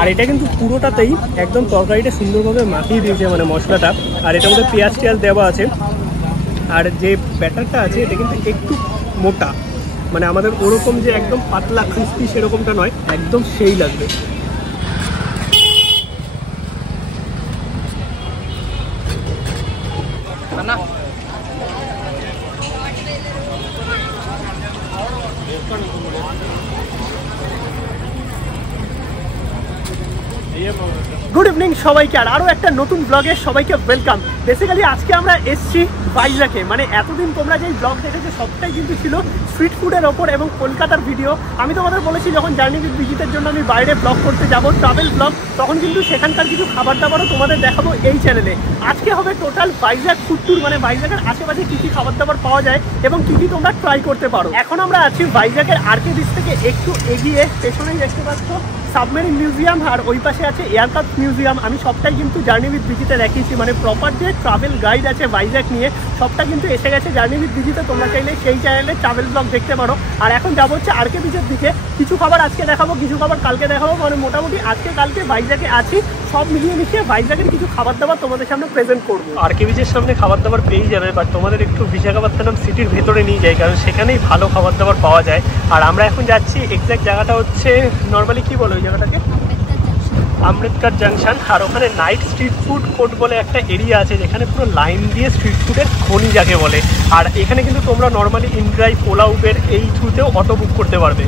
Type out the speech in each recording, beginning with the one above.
আর এটা কিন্তু পুরোটাতেই একদম তরকারিটা সুন্দরভাবে মাখিয়ে দিয়েছে মানে মশলাটা। আর এটার মধ্যে পেঁয়াজ টিয়াজ দেওয়া আছে। আর যে ব্যাটারটা আছে এটা কিন্তু একটু মোটা, মানে আমাদের ওরকম যে একদম পাতলা ক্রিস্পি সেরকমটা নয়, একদম সেই লাগবে। না গুড ইভিনিং সবাইকে, আর আরও একটা নতুন ব্লগে সবাইকে ওয়েলকাম। বেসিক্যালি আজকে আমরা এসছি ভাইজ্যাকে। মানে এতদিন তোমরা যেই ব্লগ দেখেছো সবটাই কিন্তু ছিল স্ট্রিট ফুডের ওপর এবং কলকাতার ভিডিও। আমি তোমাদের বলেছি যখন জার্নি উইথ বিজিতের জন্য আমি বাইরে ব্লগ করতে যাব, ট্রাভেল ব্লগ, তখন কিন্তু সেখানকার কিছু খাবার দাবারও তোমাদের দেখাবো এই চ্যানেলে। আজকে হবে টোটাল ভাইজ্যাক ফুড ট্যুর, মানে ভাইজ্যাকের আশেপাশে কী কী খাবার দাবার পাওয়া যায় এবং কী কী তোমরা ট্রাই করতে পারো। এখন আমরা আছি ভাইজ্যাকের আরকে বিচ থেকে একটু এগিয়ে, পেছনেই দেখতে পাচ্ছ সাবমেরিন মিউজিয়াম, আর ওই পাশে আছে এয়ারক্রাফট মিউজিয়াম। আমি সবটাই কিন্তু জার্নি উইথ বিজিতে দেখিয়েছি, মানে প্রপার যে ট্রাভেল গাইড আছে ভাইজ্যাক নিয়ে সবটা কিন্তু এসে গেছে জার্নি উইথ বিজিতে। তোমরা চাইলে সেই চ্যানেলে ট্রাভেল ব্লগ দেখতে পারো। আর এখন যাবো হচ্ছে আরকে বিচের দিকে। কিছু খাবার আজকে দেখাবো, কিছু খাবার কালকে দেখাবো, মানে মোটামুটি আজকে কালকে ভাইজ্যাকে আছি, সব মিলিয়ে মিশিয়ে ভাইজ্যাকের কিছু খাবার দাবার তোমাদের সামনে প্রেজেন্ট করবো। আরকে বিচের সামনে খাবার দাবার পেয়ে যাবে, বাট তোমাদের একটু বিশাখাপত্তনম সিটির ভেতরে নিয়ে যায়, কারণ সেখানেই ভালো খাবার দাবার পাওয়া যায়। আর আমরা এখন যাচ্ছি, এক্স্যাক্ট জায়গাটা হচ্ছে নর্মালি কি বলো ওই জায়গাটাকে, আম্বেদকর জাংশন। আর ওখানে নাইট স্ট্রিট ফুড কোর্ট বলে একটা এরিয়া আছে, যেখানে পুরো লাইন দিয়ে স্ট্রিট ফুডের খনি যাকে বলে। আর এখানে কিন্তু তোমরা নর্মালি ইনড্রাইভ, ওলা, উবের এই থ্রুতেও অটো বুক করতে পারবে।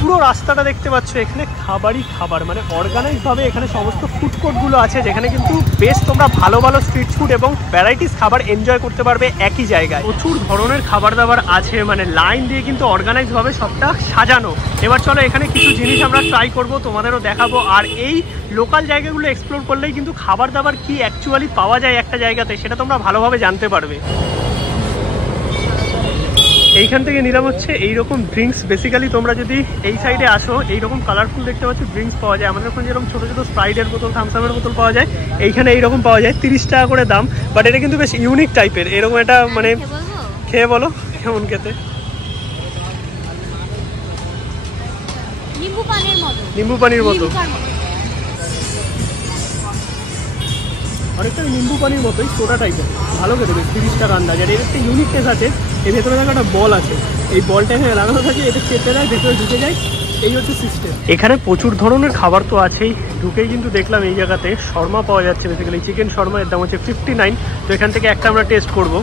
পুরো রাস্তাটা দেখতে পাচ্ছ, এখানে খাবারই খাবার, মানে অর্গানাইজভাবে এখানে সমস্ত ফুড কোর্টগুলো আছে, যেখানে কিন্তু বেশ তোমরা ভালো ভালো স্ট্রিট ফুড এবং ভ্যারাইটিস খাবার এনজয় করতে পারবে একই জায়গায়। প্রচুর ধরনের খাবার দাবার আছে, মানে লাইন দিয়ে কিন্তু অর্গানাইজভাবে সবটা সাজানো। এবার চলো এখানে কিছু জিনিস আমরা ট্রাই করব, তোমাদেরও দেখাবো। আর এই লোকাল জায়গাগুলো এক্সপ্লোর করলেই কিন্তু খাবার দাবার কি অ্যাকচুয়ালি পাওয়া যায় একটা জায়গাতে সেটা তোমরা ভালোভাবে জানতে পারবে। এইখান থেকে নিলাম হচ্ছে এইরকম ড্রিঙ্কস। বেসিক্যালি তোমরা যদি এই সাইডে আসো, এইরকম কালারফুল দেখতে পাচ্ছ ড্রিঙ্কস পাওয়া যায়। আমাদের ওখানে যেরকম ছোটো ছোটো স্প্রাইটের বোতল, থামসামের বোতল পাওয়া যায়, এইখানে এইরকম পাওয়া যায়। 30 টাকা করে দাম, বাট এটা কিন্তু বেশ ইউনিক টাইপের। এরকম এটা মানে খেয়ে বলো কেমন খেতে। নিম্বু পানির মতো, অনেকটা নিম্বু পানির মতোই, সোডা টাইপের, ভালো খেতে বেশ। 30 টাকা আন্দাজ। আর এর একটা ইউনিক টেস্ট আছে, এর ভেতরে দেখা একটা বল আছে, এই বলটা এখানে লাগানো থাকে, এটা চেপে দেয়, ভেতরে ঢুকে যায়, এই হচ্ছে সিস্টেম। এখানে প্রচুর ধরনের খাবার তো আছেই। ঢুকেই কিন্তু দেখলাম এই জায়গাতে শর্মা পাওয়া যাচ্ছে, বেসিক্যালি চিকেন শর্মা। এর দাম হচ্ছে 59। তো এখান থেকে একটা আমরা টেস্ট করবো।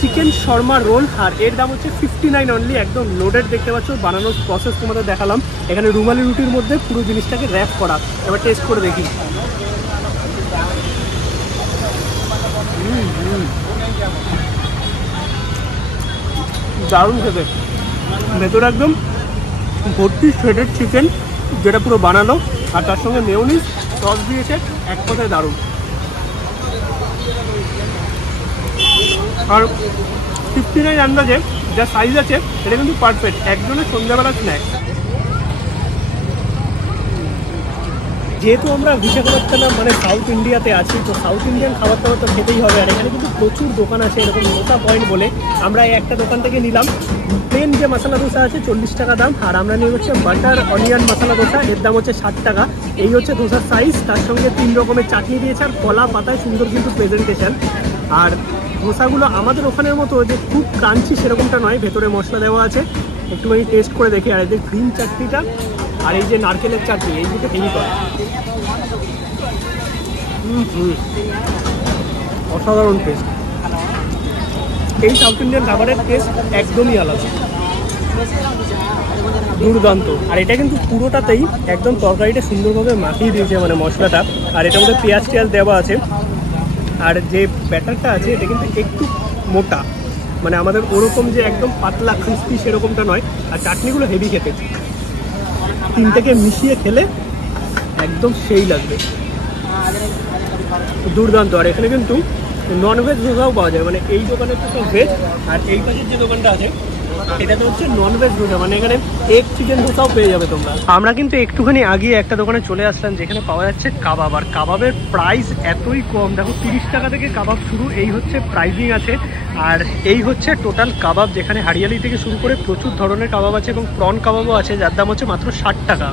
চিকেন শর্মা রোল, আর এর দাম হচ্ছে 59 অনলি। একদম লোডেড দেখতে পাচ্ছ। বানানোর প্রসেস তোমাদের দেখালাম। এখানে রুমালি রুটির মধ্যে পুরো জিনিসটাকে র্যাপ করা। এবার টেস্ট করে দেখি। দারুণ খেতে। ভেতরে একদম ভর্তি শ্রেডেড চিকেন, যেটা পুরো বানানো, আর তার সঙ্গে মেয়োনিজ সস দিয়েছে, এক কথায় দারুণ। আর 59 আন্দাজে যা সাইজ আছে এটা কিন্তু পারফেক্ট একজনের সন্ধ্যাবেলা স্ন্যাক্স। যেহেতু আমরা বিশাখাপত্তনম মানে সাউথ ইন্ডিয়াতে আছি, তো সাউথ ইন্ডিয়ান খাবার দাবার তো খেতেই হবে। আর এখানে কিন্তু প্রচুর দোকান আছে, এরকম দোসা পয়েন্ট বলে। আমরা একটা দোকান থেকে নিলাম প্লেন যে মশলা দোসা আছে, 40 টাকা দাম। আর আমরা নিয়ে হচ্ছে বাটার অনিয়ন মশলা দোসা, এর দাম হচ্ছে 60 টাকা। এই হচ্ছে দোসার সাইজ, তার সঙ্গে 3 রকমের চাটনি দিয়েছে, আর কলা পাতায় সুন্দর কিন্তু প্রেজেন্টেশন। আর ধোসাগুলো আমাদের ওখানের মতো যে খুব ক্রাঞ্চি সেরকমটা নয়, ভেতরে মশলা দেওয়া আছে। একটুখানি টেস্ট করে দেখি। আর এই যে গ্রিন চাটনিটা আর এই যে নারকেলের চাটনি, এই দুটো হেভি করে, অসাধারণ টেস্ট। এই সাউথ ইন্ডিয়ান খাবারের টেস্ট একদমই আলাদা, দুর্দান্ত। আর এটা কিন্তু পুরোটাতেই একদম তরকারিটা সুন্দরভাবে মাখিয়ে দিয়েছে মানে মশলাটা। আর এটার মধ্যে পেঁয়াজ টিয়াজ দেওয়া আছে। আর যে ব্যাটারটা আছে এটা কিন্তু একটু মোটা, মানে আমাদের ওরকম যে একদম পাতলা ক্রিস্পি সেরকমটা নয়। আর চাটনিগুলো হেভি খেতে, তিনটাকে মিশিয়ে খেলে একদম সেই লাগবে, দুর্দান্ত। আর এখানে কিন্তু ননভেজ ধোসাও পাওয়া যায়, মানে এই দোকানের তো সব ভেজ, আর এই পাশের যে দোকানটা আছে এটাতে হচ্ছে ননভেজ ধোসা, মানে এখানে এগ চিকেন ধোসাও পেয়ে যাবে তোমরা। আমরা কিন্তু একটুখানি আগে একটা দোকানে চলে আসলাম যেখানে পাওয়া যাচ্ছে কাবাব, আর কাবাবের প্রাইস এতই কম, দেখো 30 টাকা থেকে কাবাব শুরু, এই হচ্ছে প্রাইজিং আছে। আর এই হচ্ছে টোটাল কাবাব, যেখানে হারিয়ালি থেকে শুরু করে প্রচুর ধরনের কাবাব আছে এবং প্রন কাবাবও আছে, যার দাম হচ্ছে মাত্র 60 টাকা।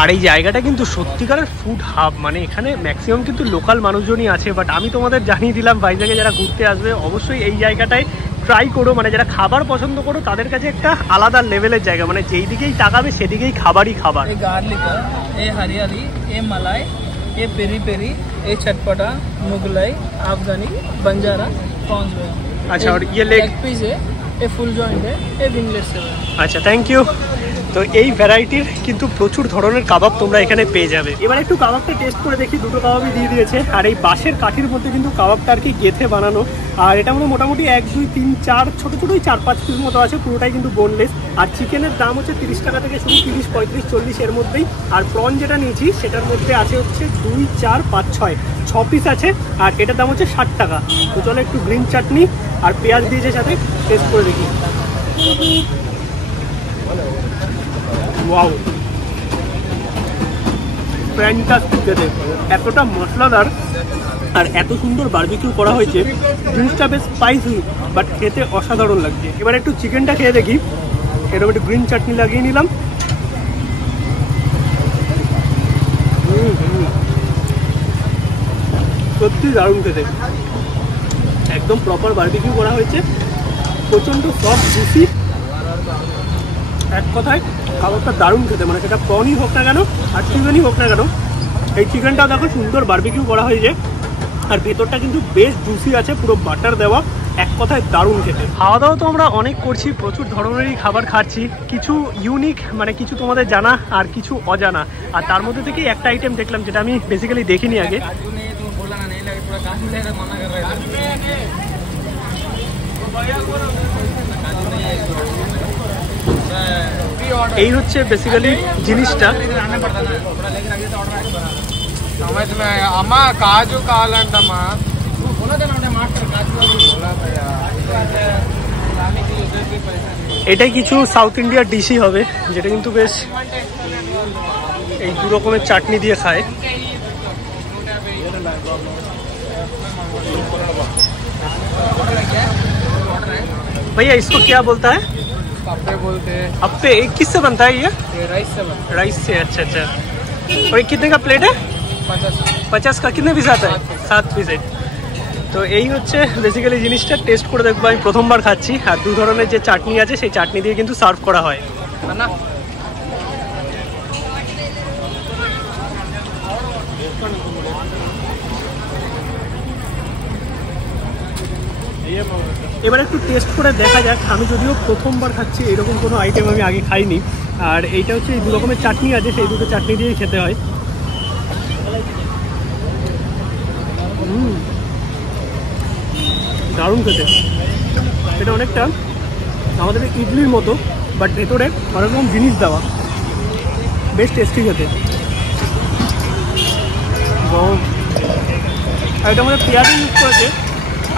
আর এই জায়গাটা কিন্তু সত্যিকারের ফুড হাব, মানে এখানে ম্যাক্সিমাম কিন্তু লোকাল মানুষজনই আছে। বাট আমি তোমাদের জানিয়ে দিলাম ভাইজাগে যারা ঘুরতে আসবে অবশ্যই এই জায়গাটায় ট্রাই করো, মানে যারা খাবার পছন্দ করো তাদের কাছে একটা আলাদা লেভেলের জায়গা, মানে যেই দিকেই তাকাবে সেদিকেই খাবারই খাবার। এই গার্লিক, এই হারিয়ালি, এই মালাই, এই পেরি পেরি, এই চটপটা, মুগলাই, আফগানি, बंजारा, प्रॉन्स में। अच्छा, और ये लेग पीस है, ये फुल जॉइंट है, ये विंगलेट से है। আচ্ছা, থ্যাংক ইউ। তো এই ভ্যারাইটির কিন্তু প্রচুর ধরনের কাবাব তোমরা এখানে পেয়ে যাবে। এবার একটু কাবাবটা টেস্ট করে দেখি, দুটো কাবাবই দিয়ে দিয়েছে। আর এই বাঁশের কাঠির মধ্যে কিন্তু কাবাবটা আর কি গেঁথে বানানো, আর এটা মোটামুটি 1 2 3 4 ছোটো ছোটোই 4-5 পিস মতো আছে, পুরোটাই কিন্তু বোনলেস। আর চিকেনের দাম হচ্ছে 30 টাকা থেকে শুরু, 30 35 40 এর মধ্যেই। আর প্রন যেটা নিয়েছি সেটার মধ্যে আছে হচ্ছে 2 4 5 6 পিস আছে, আর এটার দাম হচ্ছে 60 টাকা। তো চলো একটু গ্রিন চাটনি আর পেঁয়াজ দিয়েছে সাথে, টেস্ট করে দেখি। ওয়াও, ফ্যান্টাস্টিক খেতে, এতটা মশলাদার আর এত সুন্দর বারবিকিউ করা হয়েছে, জিনিসটা বেশ স্পাইসি বাট খেতে অসাধারণ লাগছে। এবার একটু চিকেনটা খেয়ে দেখি, এরকম একটু গ্রিন চাটনি লাগিয়ে নিলাম। সত্যি দারুণ খেতে, একদম প্রপার বারবিকিউ করা হয়েছে, প্রচণ্ড সফট জুসি, এক কথায় খাবারটা দারুণ খেতে, মানে সেটা প্রনই হোক না কেন আর চিকেনই হোক না কেন। এই চিকেনটা দেখো সুন্দর বারবিকিউ করা হয়েছে, আর ভেতরটা কিন্তু বেশ জুসি আছে, পুরো বাটার দেওয়া, এক কথায় দারুণ খেতে। খাওয়া দাওয়া তো আমরা অনেক করছি, প্রচুর ধরনেরই খাবার খাচ্ছি, কিছু ইউনিক মানে কিছু তোমাদের জানা আর কিছু অজানা। আর তার মধ্যে থেকে একটা আইটেম দেখলাম যেটা আমি বেসিক্যালি দেখিনি আগে। এই হচ্ছে বেসিক্যালি জিনিসটা, এটাই কিছু সাউথ ইন্ডিয়ার ডিশই হবে, যেটা কিন্তু বেশ এই দু রকমের চাটনি দিয়ে খায়। भैया इसको क्या बोलता है? अप्पे बोलते हैं। अप्पे, किससे बनता है ये? राइस से बनता है। राइस से, अच्छा अच्छा। और कितने का प्लेट है? 50 का। कितने पीस आता है? 7 পিস। তো এই হচ্ছে বেসিক্যালি জিনিসটা, টেস্ট করে দেখবো। আমি প্রথমবার খাচ্ছি, আর দু ধরনের যে চাটনি আছে সেই চাটনি দিয়ে কিন্তু সার্ভ করা হয় না। এবার একটু টেস্ট করে দেখা যাক। আমি যদিও প্রথমবার খাচ্ছি, এরকম কোনো আইটেম আমি আগে খাইনি। আর এইটা হচ্ছে এই দু রকমের চাটনি আছে, সেই দুটো চাটনি দিয়েই খেতে হয়। দারুণ খেতে, এটা অনেকটা আমাদের ইডলির মতো, বাট ভেতরে অনেক রকম জিনিস দেওয়া, বেশ টেস্টি খেতে। আর এটা আমাদের পেঁয়াজ ইউজ করেছে।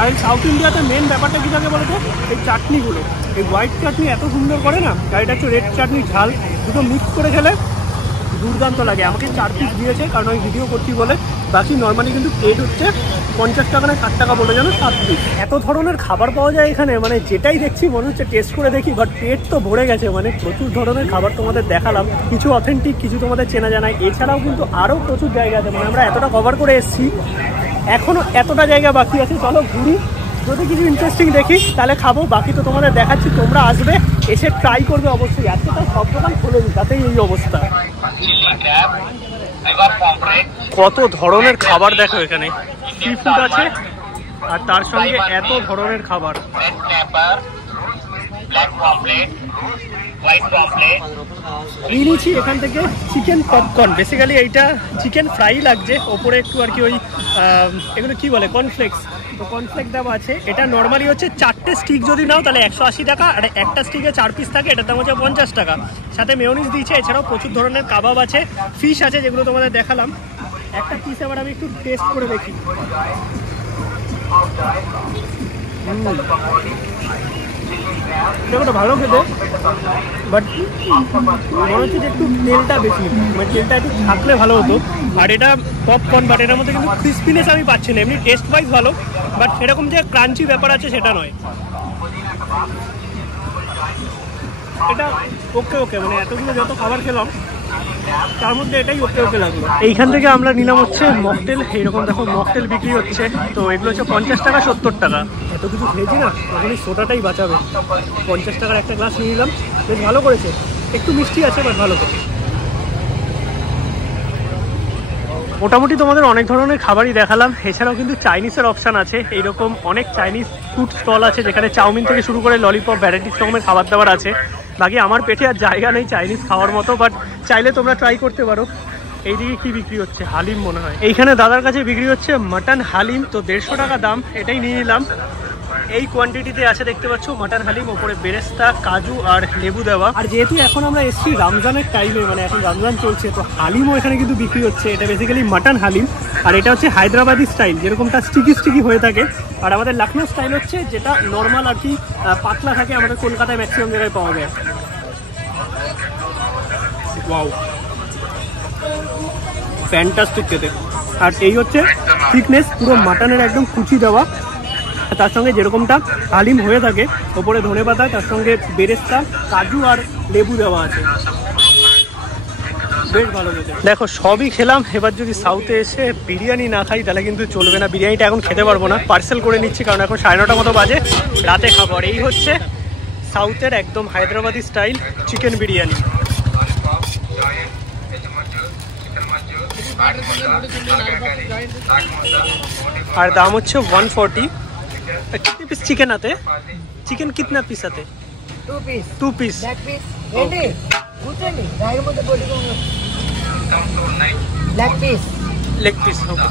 আর এই সাউথ ইন্ডিয়াতে মেন ব্যাপারটা কী থাকে বলতে, এই চাটনিগুলো, এই হোয়াইট চাটনি এত সুন্দর করে না, আর এটা হচ্ছে রেড চাটনি ঝাল, দুটো মিক্স করে খেলে দুর্দান্ত লাগে। আমাকে 4 পিস দিয়েছে, কারণ আমি ভিডিও করছি বলে। বাকি নর্মালি কিন্তু প্লেট হচ্ছে 50 টাকা না 60 টাকা বলে, যেন 7 পিস। এত ধরনের খাবার পাওয়া যায় এখানে, মানে যেটাই দেখছি মনে হচ্ছে টেস্ট করে দেখি, বাট পেট তো ভরে গেছে। মানে প্রচুর ধরনের খাবার তোমাদের দেখালাম, কিছু অথেন্টিক, কিছু তোমাদের চেনা জানায়। এছাড়াও কিন্তু আরও প্রচুর জায়গা আছে, মানে আমরা এতটা কভার করে এসেছি, এখনও এতটা জায়গা বাকি আছে। চলো ঘুরি, যদি কিছু ইন্টারেস্টিং দেখি তাহলে খাবো, বাকি তো তোমাদের দেখাচ্ছি। তোমরা আসবে, এসে ট্রাই করবে অবশ্যই। আজকে তো সব দোকান খোলেনি, তাতেই এই অবস্থা। কত ধরনের খাবার দেখো এখানে, সি ফুড আছে আর তার সঙ্গে এত ধরনের খাবার। নিয়ে নিচ্ছি এখান থেকে চিকেন পপকর্ন। বেসিক্যালি এইটা চিকেন ফ্রাই লাগছে, ওপরে একটু আর কি ওই এগুলো কি বলে কর্নফ্লেক্স, তো কর্নফ্লেক্স দেওয়া আছে। এটা নর্মালি হচ্ছে 4টে স্টিক যদি নাও তাহলে 180 টাকা, আর একটা স্টিকে 4 পিস থাকে, এটার দাম হচ্ছে 50 টাকা। সাথে মেয়োনিজ দিয়েছে, এছাড়াও প্রচুর ধরনের কাবাব আছে, ফিশ আছে যেগুলো তোমাদের দেখালাম। একটা পিস আবার আমি একটু টেস্ট করে দেখি। দেখো ভালো খেতে, বাট মনে হচ্ছে যে একটু তেলটা বেশি, মানে তেলটা একটু থাকলে ভালো হতো। আর এটা পপকর্ন, বাট এটার মধ্যে কিন্তু ক্রিস্পিনেস আমি পাচ্ছি না। এমনি টেস্ট ওয়াইজ ভালো, বাট সেরকম যে ক্রাঞ্চি ব্যাপার আছে সেটা নয়। এটা ওকে ওকে, মানে এতগুলো যত খাবার খেলাম তার মধ্যে এটাই ওকে ওকে লাগলো। এইখান থেকে আমরা নিলাম হচ্ছে মকটেল। এইরকম দেখো মকটেল বিক্রি হচ্ছে, তো এগুলো হচ্ছে 50 টাকা 70 টাকা। এত কিছু খেয়েছি না, এখন এই সোডাটাই বাঁচাবে। 50 টাকার একটা গ্লাস নিয়ে নিলাম, বেশ ভালো করেছে, একটু মিষ্টি আছে বাট ভালো করে। মোটামুটি তোমাদের অনেক ধরনের খাবারই দেখালাম, এছাড়াও কিন্তু চাইনিজের অপশান আছে। এইরকম অনেক চাইনিজ ফুড স্টল আছে যেখানে চাউমিন থেকে শুরু করে ললিপপ, ভ্যারাইটিস রকমের খাবার দাবার আছে। বাকি আমার পেটে আর জায়গা নেই চাইনিজ খাওয়ার মতো, বাট চাইলে তোমরা ট্রাই করতে পারো। এইদিকে কি বিক্রি হচ্ছে, হালিম মনে হয়। এইখানে দাদার কাছে বিক্রি হচ্ছে মাটন হালিম, তো 150 টাকা দাম, এটাই নিয়ে নিলাম। এই কোয়ান্টিটিতে আছে দেখতে পাচ্ছ মাটন হালিম, ওপরে বেরেস্তা, কাজু আর লেবু দেওয়া। আর যেহেতু এখন আমরা এসেছি রমজানের টাইমে, মানে এখন রমজান চলছে, তো হালিমও এখানে কিন্তু বিক্রি হচ্ছে। এটা বেসিক্যালি মাটন হালিম, আর এটা হচ্ছে হায়দ্রাবাদি স্টাইল, যেরকমটা স্টিকি স্টিকি হয়ে থাকে। আর আমাদের লখনৌ স্টাইল হচ্ছে যেটা নর্মাল আর কি পাতলা থাকে, আমাদের কলকাতায় ম্যাক্সিমাম জায়গায় পাওয়া যায়। ওয়াও, ফ্যান্টাস্টিক খেতে। আর এই হচ্ছে থিকনেস, পুরো মাটনের একদম কুচি দেওয়া, তার সঙ্গে যেরকমটা হালিম হয়ে থাকে, ওপরে ধনেপাতা, তার সঙ্গে বেরেস্তা, কাজু আর লেবু দেওয়া আছে, বেশ ভালো খেতে। দেখো সবই খেলাম, এবার যদি সাউথে এসে বিরিয়ানি না খাই তাহলে কিন্তু চলবে না। বিরিয়ানিটা এখন খেতে পারবো না, পার্সেল করে নিচ্ছি, কারণ এখন 9:30 মতো বাজে, রাতে খাবো। আর এই হচ্ছে সাউথের একদম হায়দ্রাবাদি স্টাইল চিকেন বিরিয়ানি। और दाम হচ্ছে 140। कितने पीस चिकन आते? चिकन कितना पीस आते? 2 piece. Leg piece okay.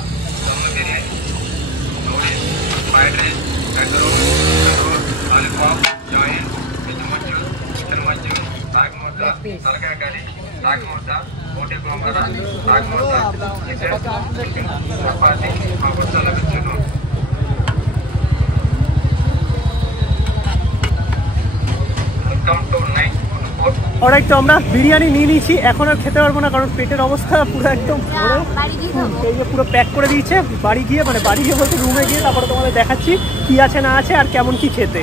Alright, তো আমরা বিরিয়ানি নিয়ে নিয়েছি, এখন আর খেতে পারবো না কারণ পেটের অবস্থা পুরো একদম এই যে পুরো প্যাক করে দিয়েছে। বাড়ি গিয়ে বলতে রুমে গিয়ে তারপরে তোমাদের দেখাচ্ছি কি আছে না আছে আর কেমন কি খেতে।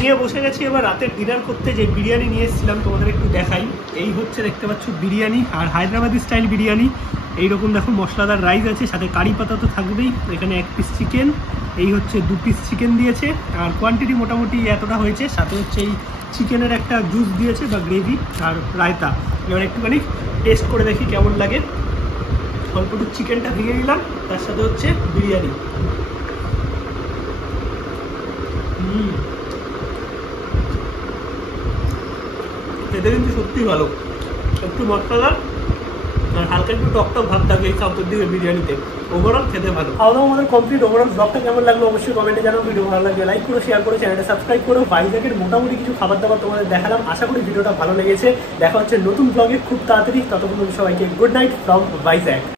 নিয়ে বসে গেছি এবার রাতের ডিনার করতে। যে বিরিয়ানি নিয়ে এসেছিলাম তোমাদের একটু দেখাই। এই হচ্ছে দেখতে পাচ্ছ বিরিয়ানি, আর হায়দ্রাবাদি স্টাইল বিরিয়ানি। এইরকম দেখো মশলাদার রাইস আছে, সাথে কারি পাতা তো থাকবেই। এখানে 1 পিস চিকেন, এই হচ্ছে 2 পিস চিকেন দিয়েছে, আর কোয়ান্টিটি মোটামুটি এতটা হয়েছে। সাথে হচ্ছে এই চিকেনের একটা জুস দিয়েছে বা গ্রেভি, আর রায়তা। এবার একটুখানি টেস্ট করে দেখি কেমন লাগে। অল্প একটু চিকেনটা ভেঙে নিলাম, তার সাথে হচ্ছে বিরিয়ানি। খেতে কিন্তু সত্যি ভালো, একটু মশলাদার আর হালকা একটু টকটক ভাব থাকে এই সাউথের দিকে বিরিয়ানিতে। ওভারঅল খেতে ভালো। খাওয়া দাওয়া আমাদের কমপ্লিট। ওভারঅল ব্লগটা কেমন লাগলো অবশ্যই কমেন্টে জানাও। ভিডিও ভালো লাগলে লাইক করো, শেয়ার করো, চ্যানেলটা সাবস্ক্রাইব করো। ভাইজ্যাকের মোটামুটি কিছু খাবার দাবার তোমাদের দেখালাম, আশা করি ভিডিওটা ভালো লেগেছে। দেখা হচ্ছে নতুন ব্লগে খুব তাড়াতাড়ি। ততক্ষণ সবাইকে গুড নাইট ফ্রম ভাইজ্যাক।